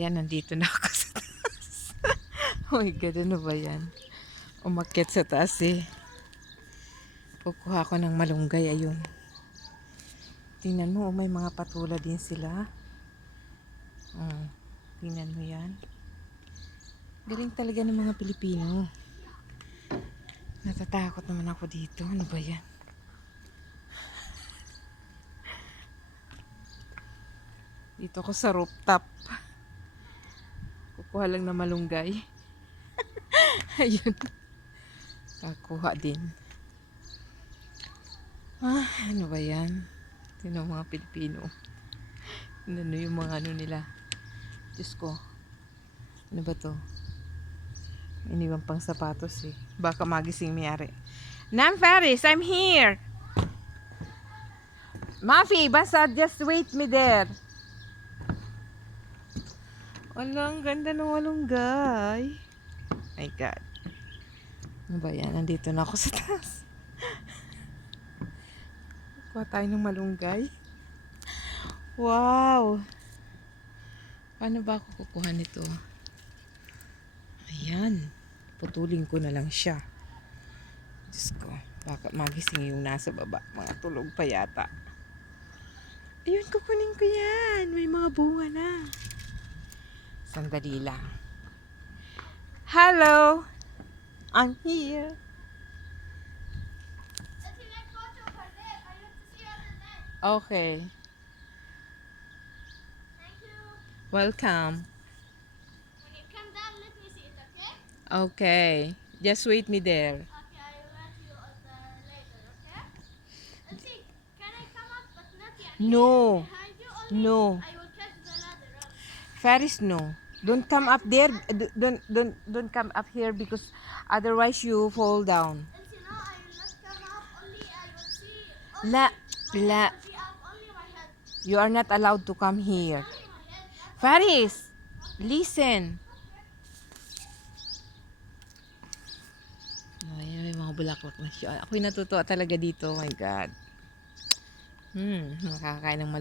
Ayan, nandito na ako sa taas. Oh my God, ano ba yan? Umakyat sa taas eh. Kukuha ko ng malunggay, ayun. Tingnan mo, may mga patula din sila. Tingnan mo yan. Galing talaga ng mga Pilipino. Natatakot naman ako dito. Ano ba yan? Dito ko sa rooftop. Kukuha lang ng malunggay. Ayun. Kakuha din. Ano ba yan? Tingnan mga Pilipino. Ano yung mga ano nila. Diyos ko. Ano ba to? Iniwan pang sapatos eh. Baka magising may-ari. Nam Faris, I'm here! Mafi, basta just wait me there. Wala, ang ganda ng malunggay. My God. Ano ba yan? Nandito na ako sa taas. Kuha tayo ng malunggay. Wow! Paano ba ako kukuha nito? Ayan. Putulin ko na lang siya. Diyos ko. Baka magising yung nasa baba. Mga tulog pa yata. Ayun, kukunin ko yan. May mga bunga na. Sandali lang. Hello! I'm here. Okay. Thank you. Welcome. When you come down, let me see it, okay? Okay. Just wait me there. Okay, I will let you later, okay? Let's see. Can I come up but not yet? No. Behind you only. No. I will catch the ladder. Faris, no. Don't come up there. Don't come up here because otherwise you fall down. And you know, I will not come up. Only I will see. La, Only la. I will be up. Only my head. You are not allowed to come here. Only my head. Faris, listen. Ayan, may mga bulaklak na siya. Ako'y natutuwa talaga dito. Oh my God. Makakain ng